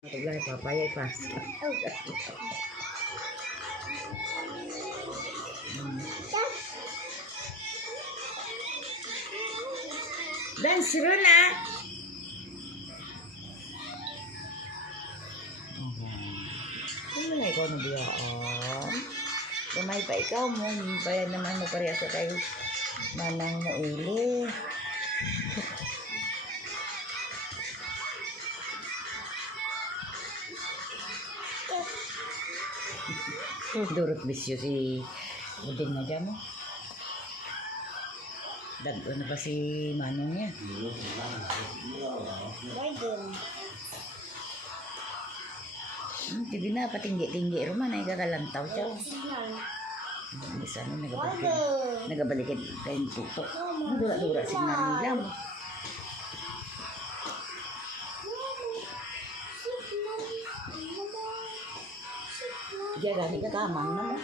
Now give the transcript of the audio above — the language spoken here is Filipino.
Matugay papaya pa. Dan seru na. Ano na ikaw nabiyaan? Kamay pa ikaw mo. Bayan naman mo pareha sa kayo. Manang mo ili. Durot bisyo si Udin na dyan mo. Dago na ba si Manong niya? Sige na, patinggi-tinggi roman ay kakalantaw siya. Isa na nagabalikin kayong tutok. Dura-dura si Manila mo. Diya gani ka kamang na mo.